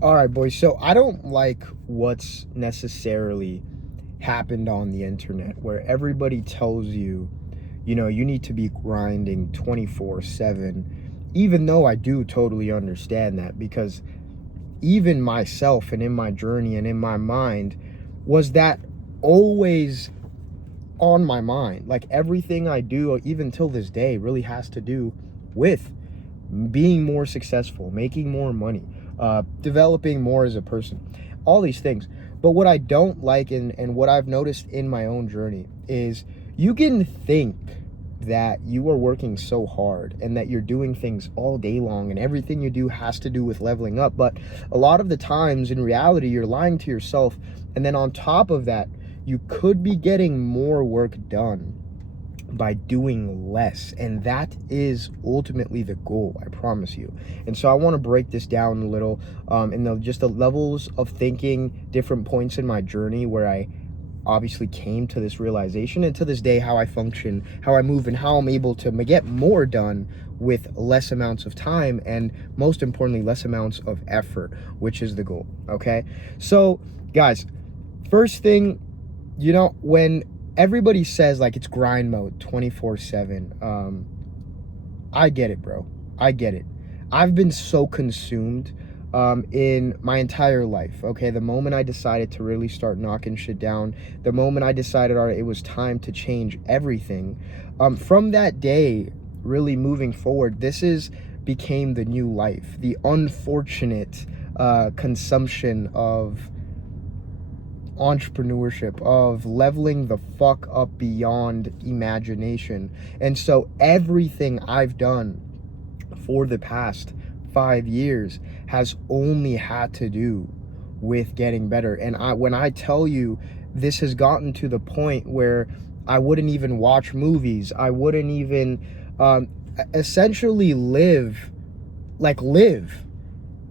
All right, boys. So I don't like what's necessarily happened on the internet where everybody tells you, you need to be grinding 24/7, even though I do totally understand that, because even myself and in my journey and in my mind was that always on my mind. Like everything I do, even till this day, really has to do with being more successful, making more money, developing more as a person, all these things. But what I don't like, and what I've noticed in my own journey, is you can think that you are working so hard and that you're doing things all day long and everything you do has to do with leveling up. But a lot of the times in reality, you're lying to yourself. And then on top of that, you could be getting more work done by doing less, and that is ultimately the goal, I promise you. And so I want to break this down a little, in just the levels of thinking, different points in my journey where I obviously came to this realization, and to this day how I function, how I move, and how I'm able to get more done with less amounts of time, and most importantly less amounts of effort, which is the goal. Okay, so guys, first thing, when everybody says like it's grind mode 24/7, I get it, bro. I get it. I've been so consumed in my entire life. Okay, the moment I decided to really start knocking shit down, the moment I decided, all right, it was time to change everything, from that day really moving forward, this is became the new life. The unfortunate consumption of entrepreneurship, of leveling the fuck up beyond imagination. And so everything I've done for the past 5 years has only had to do with getting better. And when I tell you, this has gotten to the point where I wouldn't even watch movies, I wouldn't even essentially live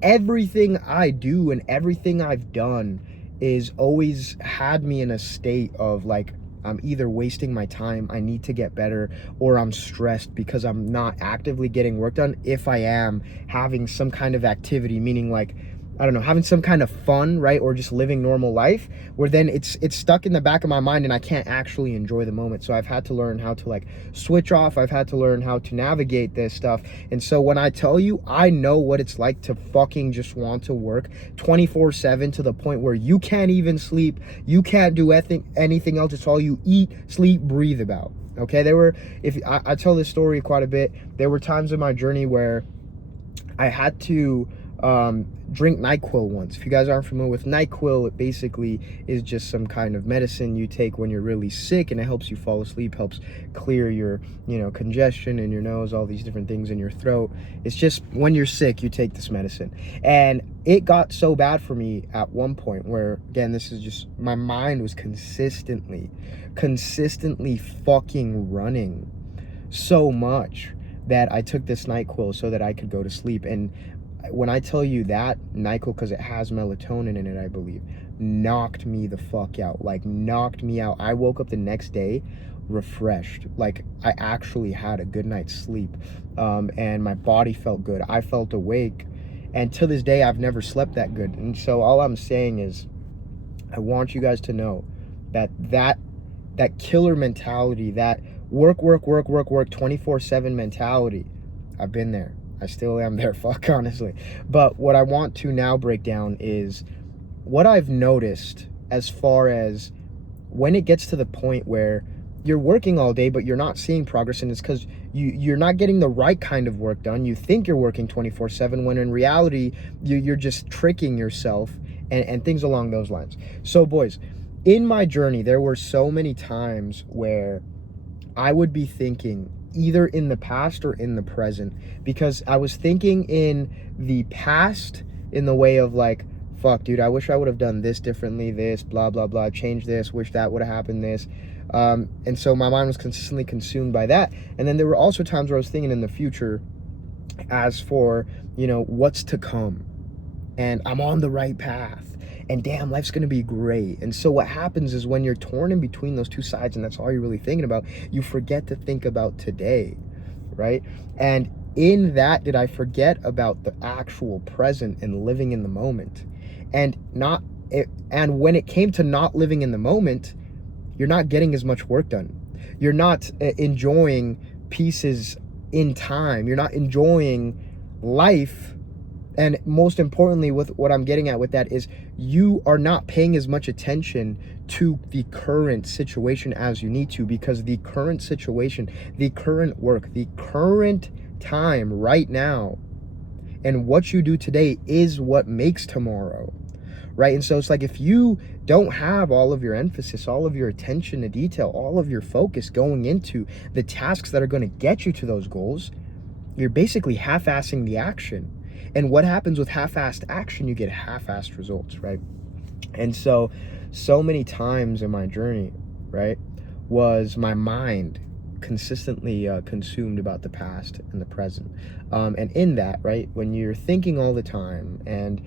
everything I do and everything I've done is always had me in a state of like, I'm either wasting my time, I need to get better, or I'm stressed because I'm not actively getting work done. If I am having some kind of activity, meaning like, I don't know, having some kind of fun, right? Or just living normal life, where then it's stuck in the back of my mind and I can't actually enjoy the moment. So I've had to learn how to like switch off. I've had to learn how to navigate this stuff. And so when I tell you, I know what it's like to fucking just want to work 24/7 to the point where you can't even sleep. You can't do anything else. It's all you eat, sleep, breathe about. Okay, I tell this story quite a bit. There were times in my journey where I had to drink NyQuil once. If you guys aren't familiar with NyQuil, it basically is just some kind of medicine you take when you're really sick, and it helps you fall asleep, helps clear your, congestion in your nose, all these different things in your throat. It's just when you're sick, you take this medicine. And it got so bad for me at one point where, again, this is just, my mind was consistently fucking running so much that I took this NyQuil so that I could go to sleep. And when I tell you that NyQuil, because it has melatonin in it, I believe, knocked me the fuck out. Like, knocked me out. I woke up the next day refreshed. Like, I actually had a good night's sleep. And my body felt good. I felt awake. And to this day, I've never slept that good. And so all I'm saying is, I want you guys to know that killer mentality, that work 24/7 mentality, I've been there. I still am there, fuck, honestly. But what I want to now break down is what I've noticed as far as when it gets to the point where you're working all day but you're not seeing progress, and it's because you're not getting the right kind of work done. You think you're working 24/7 when in reality you're just tricking yourself, and things along those lines. So boys, in my journey, there were so many times where I would be thinking either in the past or in the present, because I was thinking in the past in the way of like, fuck, dude, I wish I would have done this differently, this, blah, blah, blah, change this, wish that would have happened, this. And so my mind was consistently consumed by that. And then there were also times where I was thinking in the future as for, what's to come. And I'm on the right path. And damn, life's gonna be great. And so what happens is when you're torn in between those two sides and that's all you're really thinking about, you forget to think about today, right? And in that did I forget about the actual present and living in the moment. And when it came to not living in the moment, you're not getting as much work done. You're not enjoying pieces in time. You're not enjoying life. And most importantly, with what I'm getting at with that is you are not paying as much attention to the current situation as you need to, because the current situation, the current work, the current time right now, and what you do today is what makes tomorrow, right? And so it's like, if you don't have all of your emphasis, all of your attention to detail, all of your focus going into the tasks that are going to get you to those goals, you're basically half-assing the action. And what happens with half-assed action? You get half-assed results, right? And so many times in my journey, right, was my mind consistently consumed about the past and the present. And in that, right, when you're thinking all the time, and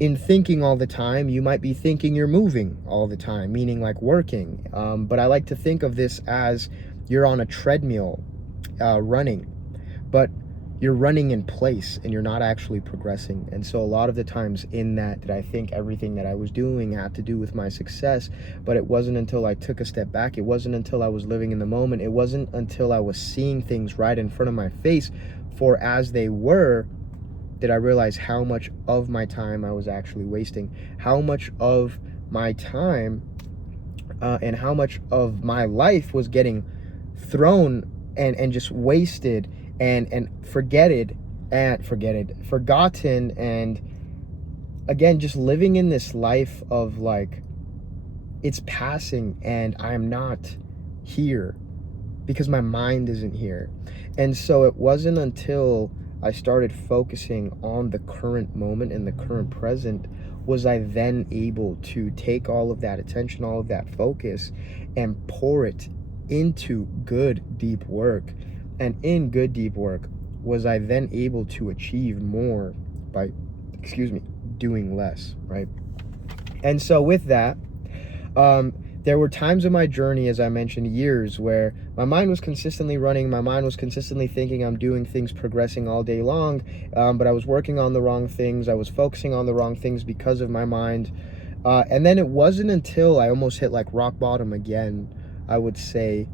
in thinking all the time, you might be thinking you're moving all the time, meaning like working. But I like to think of this as you're on a treadmill running, but you're running in place and you're not actually progressing. And so a lot of the times in that, did I think everything that I was doing had to do with my success, but it wasn't until I took a step back, it wasn't until I was living in the moment, it wasn't until I was seeing things right in front of my face for as they were, did I realize how much of my time I was actually wasting, how much of my time and how much of my life was getting thrown and just wasted and forgotten, and again, just living in this life of like, it's passing and I'm not here because my mind isn't here. And so it wasn't until I started focusing on the current moment and the current present was I then able to take all of that attention, all of that focus, and pour it into good, deep work. And in good, deep work was I then able to achieve more by, doing less, right? And so with that, there were times in my journey, as I mentioned, years where my mind was consistently running, my mind was consistently thinking I'm doing things, progressing all day long, but I was working on the wrong things, I was focusing on the wrong things because of my mind. And then it wasn't until I almost hit like rock bottom again, I would say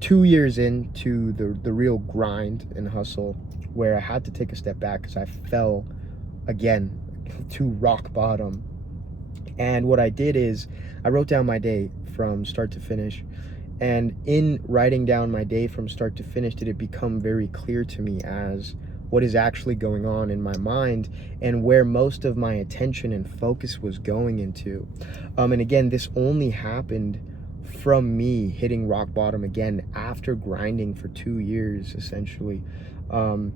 2 years into the real grind and hustle, where I had to take a step back because I fell again to rock bottom. And what I did is I wrote down my day from start to finish. And in writing down my day from start to finish, did it become very clear to me as what is actually going on in my mind and where most of my attention and focus was going into. And again, this only happened from me hitting rock bottom again after grinding for 2 years, essentially. And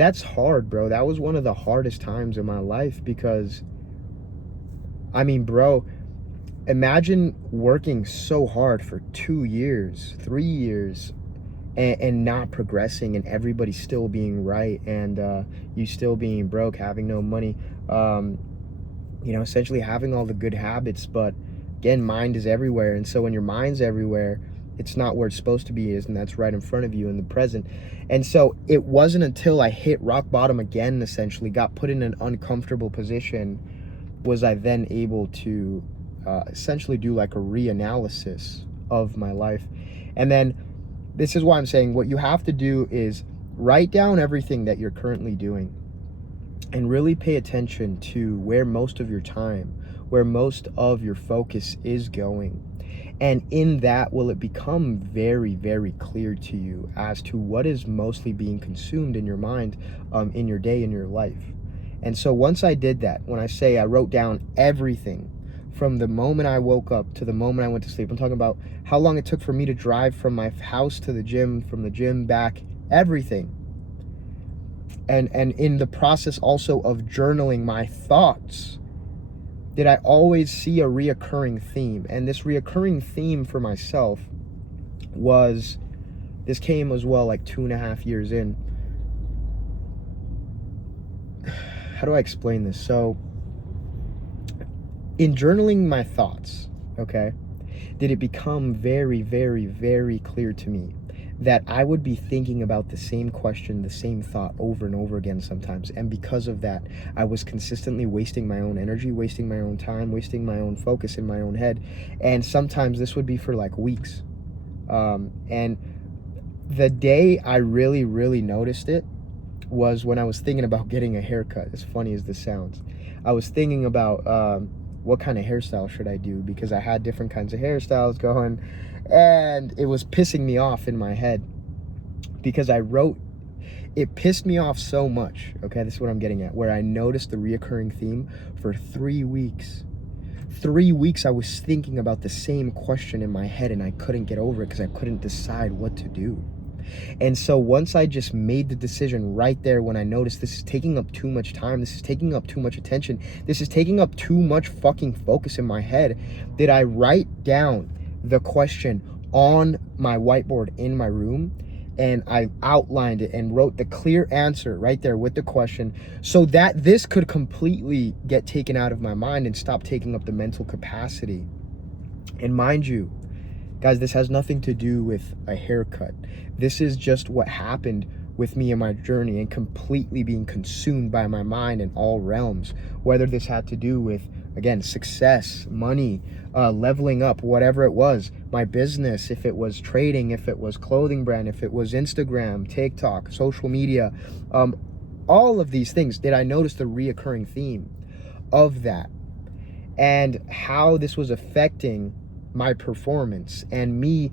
that's hard, bro. That was one of the hardest times in my life because, I mean, bro, imagine working so hard for 2 years, 3 years, and not progressing, and everybody still being right, and you still being broke, having no money, essentially having all the good habits, but again, mind is everywhere. And so when your mind's everywhere, it's not where it's supposed to be, and that's right in front of you in the present. And so it wasn't until I hit rock bottom again, essentially got put in an uncomfortable position, was I then able to essentially do like a reanalysis of my life. And then this is why I'm saying what you have to do is write down everything that you're currently doing and really pay attention to where most of your time, where most of your focus is going. And in that, will it become very, very clear to you as to what is mostly being consumed in your mind, in your day, in your life. And so once I did that, when I say I wrote down everything from the moment I woke up to the moment I went to sleep, I'm talking about how long it took for me to drive from my house to the gym, from the gym back, everything. And in the process also of journaling my thoughts, did I always see a reoccurring theme. And this reoccurring theme for myself was, this came as well like 2.5 years in. How do I explain this? So in journaling my thoughts, okay, did it become very, very, very clear to me that I would be thinking about the same question, the same thought over and over again sometimes. And because of that, I was consistently wasting my own energy, wasting my own time, wasting my own focus in my own head. And sometimes this would be for like weeks. And the day I really, really noticed it was when I was thinking about getting a haircut, as funny as this sounds. I was thinking about what kind of hairstyle should I do, because I had different kinds of hairstyles going, and it was pissing me off in my head because it pissed me off so much, okay, this is what I'm getting at, where I noticed the reoccurring theme for 3 weeks. 3 weeks I was thinking about the same question in my head, and I couldn't get over it because I couldn't decide what to do. And so once I just made the decision right there, when I noticed this is taking up too much time, this is taking up too much attention, this is taking up too much fucking focus in my head, did I write down the question on my whiteboard in my room, and I outlined it and wrote the clear answer right there with the question, so that this could completely get taken out of my mind and stop taking up the mental capacity. And mind you, guys, this has nothing to do with a haircut. This is just what happened with me in my journey, and completely being consumed by my mind in all realms, whether this had to do with, again, success, money, leveling up, whatever it was, my business, if it was trading, if it was clothing brand, if it was Instagram, TikTok, social media, all of these things. Did I notice the reoccurring theme of that, and how this was affecting my performance and me?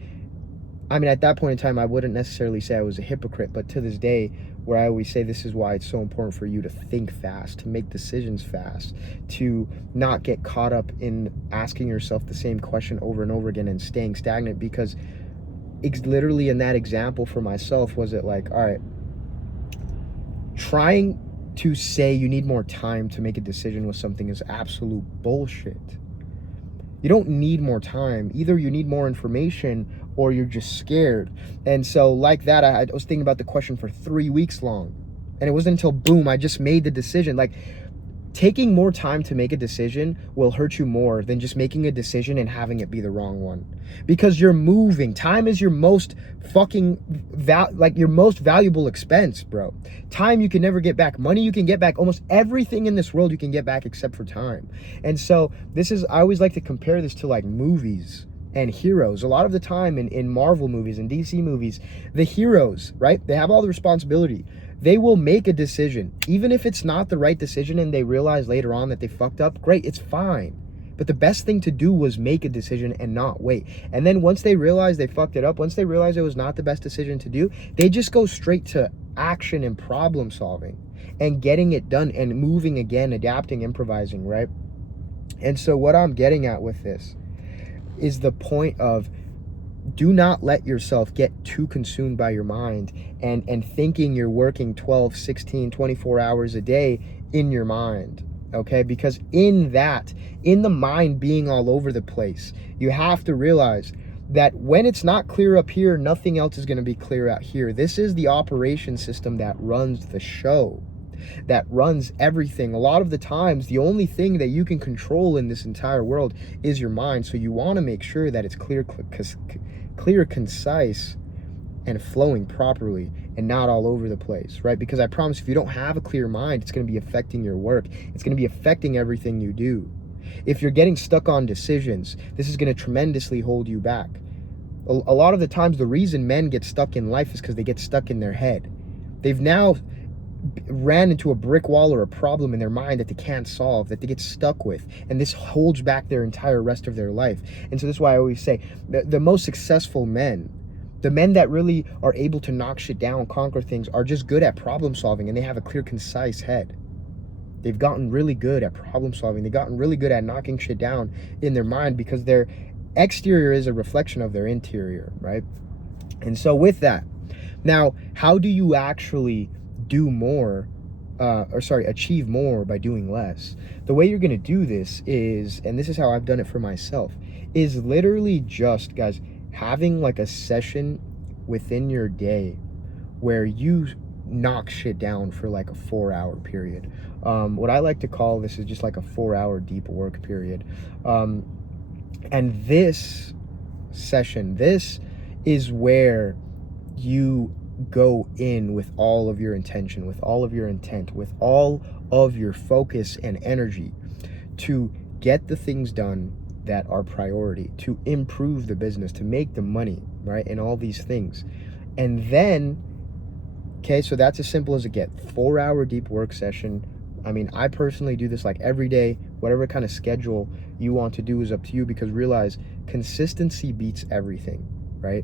I mean, at that point in time, I wouldn't necessarily say I was a hypocrite, but to this day, where I always say this is why it's so important for you to think fast, to make decisions fast, to not get caught up in asking yourself the same question over and over again and staying stagnant. Because it's literally, in that example for myself, was it like, all right, trying to say you need more time to make a decision with something is absolute bullshit. You don't need more time. Either you need more information or you're just scared. And so like that, I was thinking about the question for 3 weeks long. And it wasn't until boom, I just made the decision. Like, taking more time to make a decision will hurt you more than just making a decision and having it be the wrong one. Because you're moving. Time is your most fucking your most valuable expense, bro. Time you can never get back. Money you can get back. Almost everything in this world you can get back except for time. And so I always like to compare this to like movies and heroes. A lot of the time in Marvel movies and DC movies, the heroes, right? They have all the responsibility. They will make a decision, even if it's not the right decision and they realize later on that they fucked up. Great, it's fine. But the best thing to do was make a decision and not wait. And then once they realize they fucked it up, once they realize it was not the best decision to do, they just go straight to action and problem solving and getting it done and moving again, adapting, improvising, right? And so what I'm getting at with this is the point of, do not let yourself get too consumed by your mind and thinking you're working 12, 16, 24 hours a day in your mind, okay? Because in the mind being all over the place, you have to realize that when it's not clear up here, nothing else is going to be clear out here. This is the operation system that runs the show, that runs everything. A lot of the times, the only thing that you can control in this entire world is your mind. So you want to make sure that it's clear, concise, and flowing properly, and not all over the place, right? Because I promise, if you don't have a clear mind, it's going to be affecting your work. It's going to be affecting everything you do. If you're getting stuck on decisions, this is going to tremendously hold you back. A lot of the times, the reason men get stuck in life is because they get stuck in their head. They've now ran into a brick wall or a problem in their mind that they can't solve, that they get stuck with, and this holds back their entire rest of their life. And so that's why I always say the most successful men, the men that really are able to knock shit down, conquer things, are just good at problem solving, and they have a clear, concise head. They've gotten really good at problem solving. They've gotten really good at knocking shit down in their mind, because their exterior is a reflection of their interior, right? And so with that, now, how do you actually do more, achieve more by doing less? The way you're going to do this is, and this is how I've done it for myself, is literally just, guys, having like a session within your day where you knock shit down for like a 4-hour period. What I like to call this is just like a 4-hour deep work period. And this session, this is where you go in with all of your intention, with all of your intent, with all of your focus and energy to get the things done that are priority, to improve the business, to make the money, right? And all these things. And then, okay, so that's as simple as it gets. 4-hour deep work session. I mean, I personally do this like every day. Whatever kind of schedule you want to do is up to you, because realize consistency beats everything, right?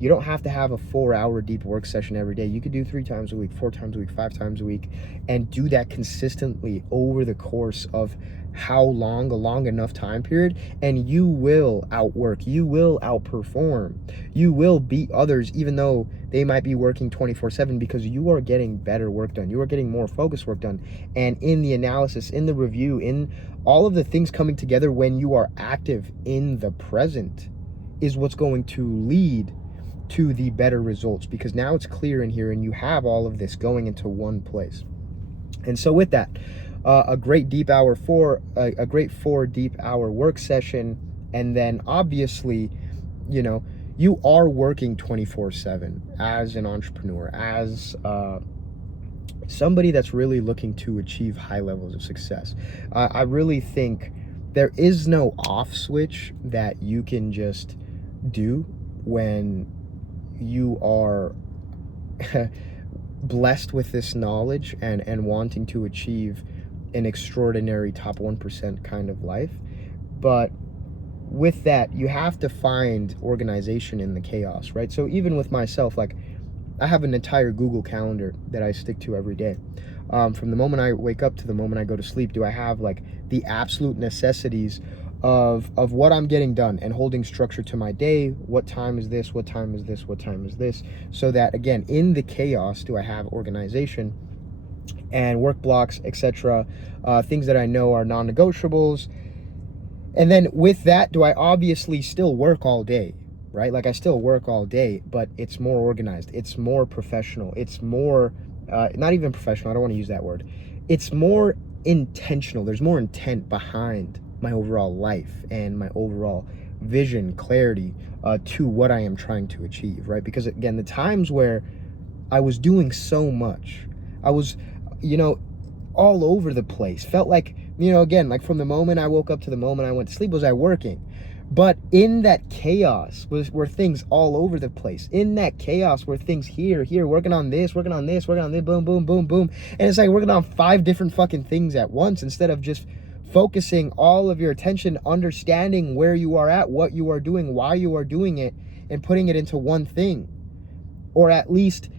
You don't have to have a 4-hour deep work session every day. You could do 3 times a week, 4 times a week, 5 times a week, and do that consistently over the course of how long, a long enough time period, and you will outwork, you will outperform, you will beat others, even though they might be working 24/7, because you are getting better work done, you are getting more focused work done. And in the analysis, in the review, in all of the things coming together when you are active in the present is what's going to lead to the better results, because now it's clear in here and you have all of this going into one place. And so with that, a great a great 4 deep hour work session, and then obviously, you know, you are working 24/7 as an entrepreneur, as somebody that's really looking to achieve high levels of success. I really think there is no off switch that you can just do when you are blessed with this knowledge and wanting to achieve an extraordinary top 1% kind of life. But with that, you have to find organization in the chaos, right? So even with myself, like, I have an entire Google Calendar that I stick to every day. From the moment I wake up to the moment I go to sleep, do I have like the absolute necessities of what I'm getting done and holding structure to my day? What time is this? What time is this? What time is this? So that, again, in the chaos, do I have organization and work blocks, etc., things that I know are non-negotiables. And then with that, do I obviously still work all day, right? Like, I still work all day, but it's more organized, it's more professional, it's more not even professional, I don't want to use that word, it's more intentional. There's more intent behind my overall life and my overall vision, clarity to what I am trying to achieve, right? Because again, the times where I was doing so much, I was, you know, all over the place, felt like, you know, again, like from the moment I woke up to the moment I went to sleep, was I working? But in that chaos were things all over the place. In that chaos were things here, working on this, working on this, working on this, boom, boom, boom, boom. And it's like working on 5 different fucking things at once, instead of just focusing all of your attention, understanding where you are at, what you are doing, why you are doing it, and putting it into one thing. Or at least,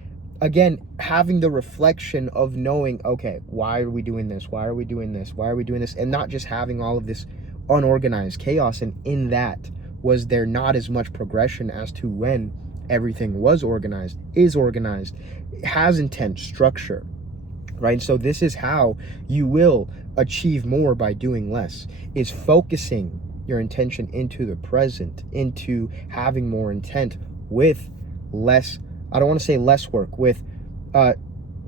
again, having the reflection of knowing, okay, why are we doing this? Why are we doing this? Why are we doing this? And not just having all of this unorganized chaos. And in that, was there not as much progression as to when everything was organized, is organized, has intent, structure, right? So this is how you will achieve more by doing less, is focusing your intention into the present, into having more intent with less, I don't want to say less work, with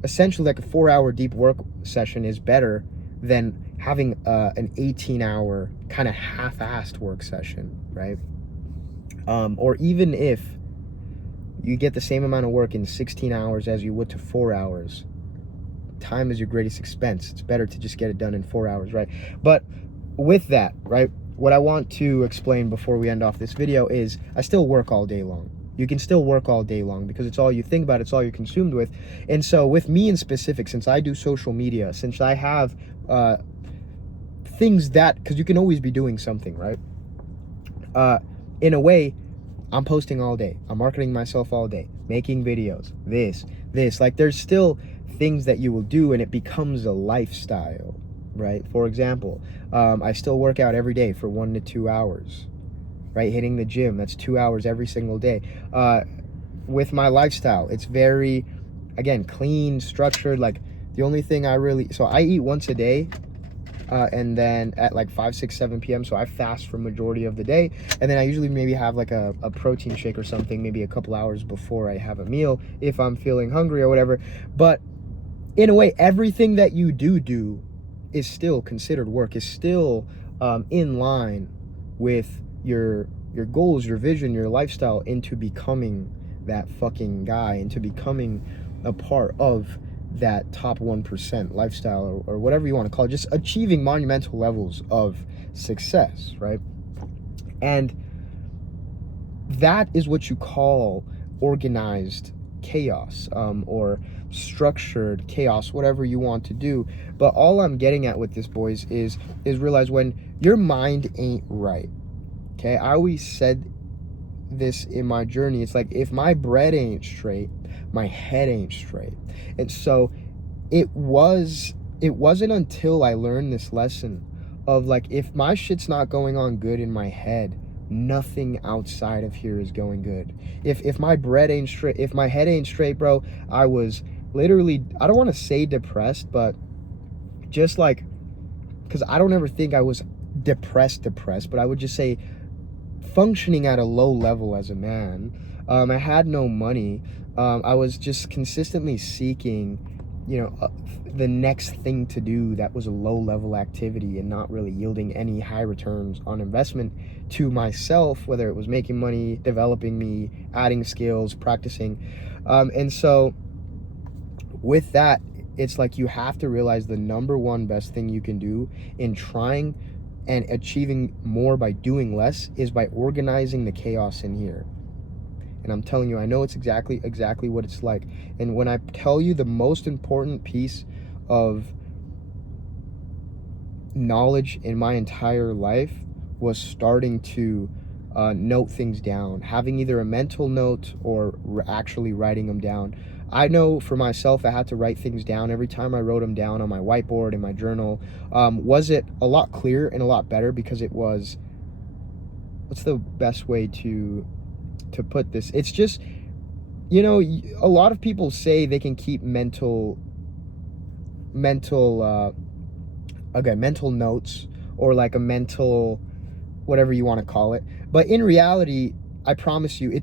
essentially like a 4-hour deep work session is better than having an 18-hour kind of half-assed work session, right? Or even if you get the same amount of work in 16 hours as you would to 4 hours, time is your greatest expense. It's better to just get it done in 4 hours, right? But with that, right, what I want to explain before we end off this video is I still work all day long. You can still work all day long because it's all you think about, it's all you're consumed with. And so with me in specific, since I do social media, since I have things that, because you can always be doing something, right? In a way, I'm posting all day, I'm marketing myself all day, making videos, this, like, there's still things that you will do, and it becomes a lifestyle, right? For example, I still work out every day for 1 to 2 hours, right? Hitting the gym, that's 2 hours every single day. With my lifestyle, it's very, again, clean, structured. Like, the only thing so I eat once a day, and then at like 5, 6, 7 p.m. So I fast for majority of the day. And then I usually maybe have like a protein shake or something, maybe a couple hours before I have a meal, if I'm feeling hungry or whatever. But in a way, everything that you do is still considered work, is still in line with your goals, your vision, your lifestyle into becoming that fucking guy into becoming a part of that top 1% lifestyle, or whatever you want to call it, just achieving monumental levels of success, right? And that is what you call organized chaos, or structured chaos, whatever you want to do. But all I'm getting at with this, boys, is realize when your mind ain't right. Okay, I always said this in my journey. It's like, if my bread ain't straight, my head ain't straight. And so it wasn't until I learned this lesson of, like, if my shit's not going on good in my head, nothing outside of here is going good. If my bread ain't straight, if my head ain't straight, bro, I was literally, I don't want to say depressed, but just like, because I don't ever think I was depressed, but I would just say functioning at a low level as a man. I had no money. I was just consistently seeking, the next thing to do that was a low level activity and not really yielding any high returns on investment to myself, whether it was making money, developing me, adding skills, practicing. And so with that, it's like, you have to realize the number one best thing you can do in trying and achieving more by doing less is by organizing the chaos in here. And I'm telling you, I know it's exactly what it's like. And when I tell you, the most important piece of knowledge in my entire life was starting to note things down, having either a mental note or actually writing them down. I know for myself, I had to write things down. Every time I wrote them down on my whiteboard in my journal, was it a lot clearer and a lot better, because it was, what's the best way to put this? It's just, a lot of people say they can keep mental notes, or like a mental, whatever you want to call it. But in reality, I promise you,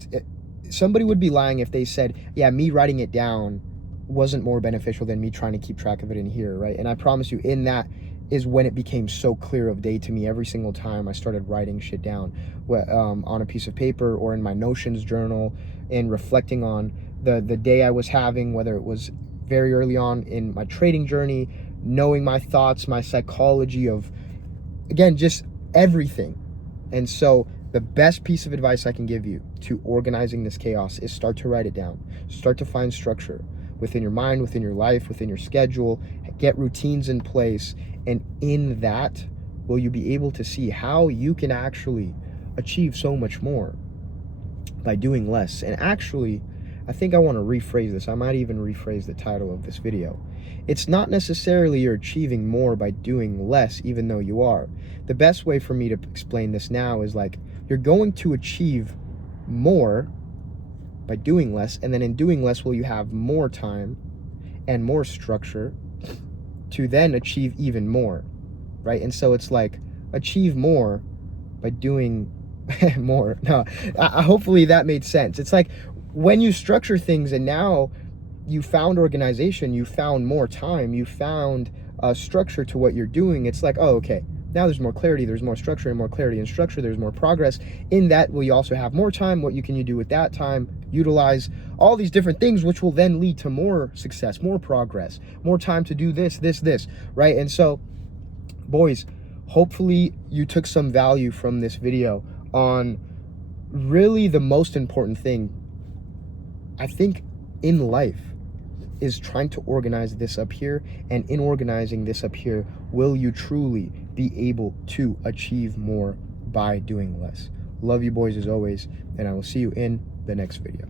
somebody would be lying if they said, yeah, me writing it down wasn't more beneficial than me trying to keep track of it in here, right? And I promise you, in that is when it became so clear of day to me every single time I started writing shit down, on a piece of paper or in my Notions journal, and reflecting on the day I was having, whether it was very early on in my trading journey, knowing my thoughts, my psychology of, again, just everything. And so the best piece of advice I can give you to organizing this chaos is start to write it down. Start to find structure within your mind, within your life, within your schedule. Get routines in place. And in that, will you be able to see how you can actually achieve so much more by doing less. And actually, I think I want to rephrase this. I might even rephrase the title of this video. It's not necessarily you're achieving more by doing less, even though you are. The best way for me to explain this now is like, you're going to achieve more by doing less, and then in doing less, will you have more time and more structure to then achieve even more, right? And so it's like, achieve more by doing more. No, hopefully that made sense. It's like, when you structure things and now you found organization, you found more time, you found structure to what you're doing, it's like, oh, okay, now there's more clarity, there's more structure, and more clarity and structure, there's more progress. In that, will you also have more time? What can you do with that time? Utilize all these different things, which will then lead to more success, more progress, more time to do this, right? And so, boys, hopefully you took some value from this video on really the most important thing, I think, in life, is trying to organize this up here. And in organizing this up here, will you truly be able to achieve more by doing less? Love you, boys, as always, and I will see you in the next video.